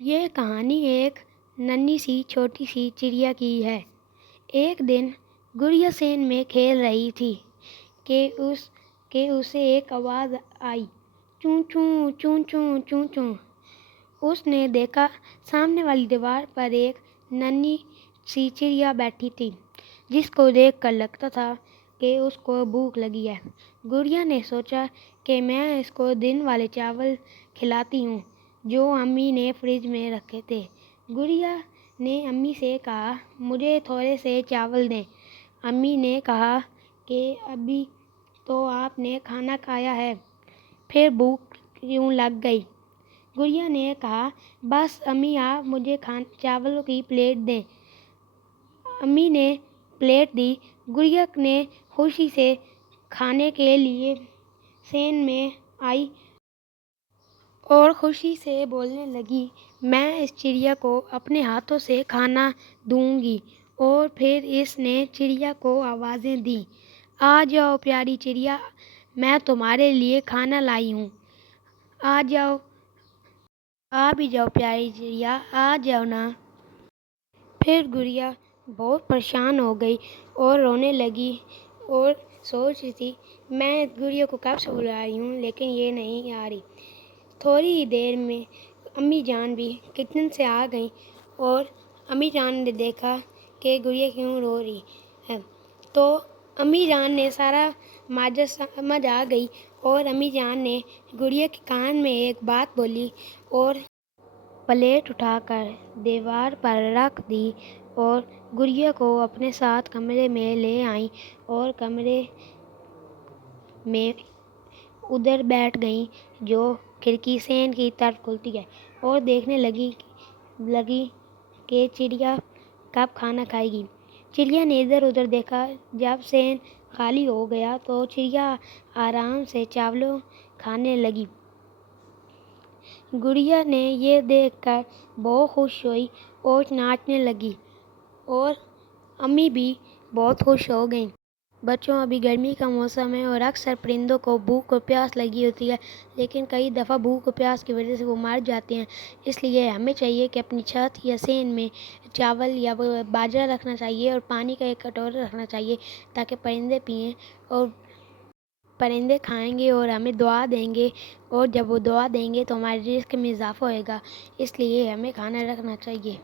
یہ کہانی ایک ننھی سی چھوٹی سی چڑیا کی ہے۔ ایک دن گڑیا سین میں کھیل رہی تھی کہ اسے ایک آواز آئی، چوں چوں چوں چوں چوں چوں۔ اس نے دیکھا سامنے والی دیوار پر ایک ننھی سی چڑیا بیٹھی تھی، جس کو دیکھ کر لگتا تھا کہ اس کو بھوک لگی ہے۔ گڑیا نے سوچا کہ میں اس کو دن والے چاول کھلاتی ہوں جو امی نے فریج میں رکھے تھے۔ گڑیا نے امی سے کہا، مجھے تھوڑے سے چاول دیں۔ امی نے کہا کہ ابھی تو آپ نے کھانا کھایا ہے، پھر بھوک کیوں لگ گئی؟ گڑیا نے کہا، بس امی آپ مجھے چاولوں کی پلیٹ دیں۔ امی نے پلیٹ دی۔ گڑیا نے خوشی سے کھانے کے لیے سین میں آئی اور خوشی سے بولنے لگی، میں اس چڑیا کو اپنے ہاتھوں سے کھانا دوں گی۔ اور پھر اس نے چڑیا کو آوازیں دیں، آ جاؤ پیاری چڑیا، میں تمہارے لیے کھانا لائی ہوں، آ جاؤ، آ بھی جاؤ پیاری چڑیا، آ جاؤ نا۔ پھر گڑیا بہت پریشان ہو گئی اور رونے لگی اور سوچ رہی تھی، میں اس گڑیا کو کب سے بلا رہی ہوں لیکن یہ نہیں آ رہی۔ تھوڑی ہی دیر میں امی جان بھی کچن سے آ گئیں اور امی جان نے دیکھا کہ گڑیا کیوں رو رہی ہے، تو امی جان نے سارا ماجرا سمجھ آ گئی اور امی جان نے گڑیا کے کان میں ایک بات بولی اور پلیٹ اٹھا کر دیوار پر رکھ دی اور گڑیا کو اپنے ساتھ کمرے میں لے آئیں اور کمرے میں ادھر بیٹھ گئیں جو کھڑکی سین کی طرف کھلتی ہے اور دیکھنے لگی کہ چڑیا کب کھانا کھائے گی۔ چڑیا نے ادھر ادھر دیکھا، جب سین خالی ہو گیا تو چڑیا آرام سے چاول کھانے لگی۔ گڑیا نے یہ دیکھ کر بہت خوش ہوئی اور ناچنے لگی اور امی بھی بہت خوش ہو گئیں۔ بچوں، ابھی گرمی کا موسم ہے اور اکثر پرندوں کو بھوک اور پیاس لگی ہوتی ہے، لیکن کئی دفعہ بھوک اور پیاس کی وجہ سے وہ مر جاتے ہیں۔ اس لیے ہمیں چاہیے کہ اپنی چھت یا سین میں چاول یا باجرہ رکھنا چاہیے اور پانی کا ایک کٹورا رکھنا چاہیے تاکہ پرندے پئیں اور پرندے کھائیں گے اور ہمیں دعا دیں گے، اور جب وہ دعا دیں گے تو ہمارے رزق میں اضافہ ہوئے گا۔ اس لیے ہمیں کھانا رکھنا چاہیے۔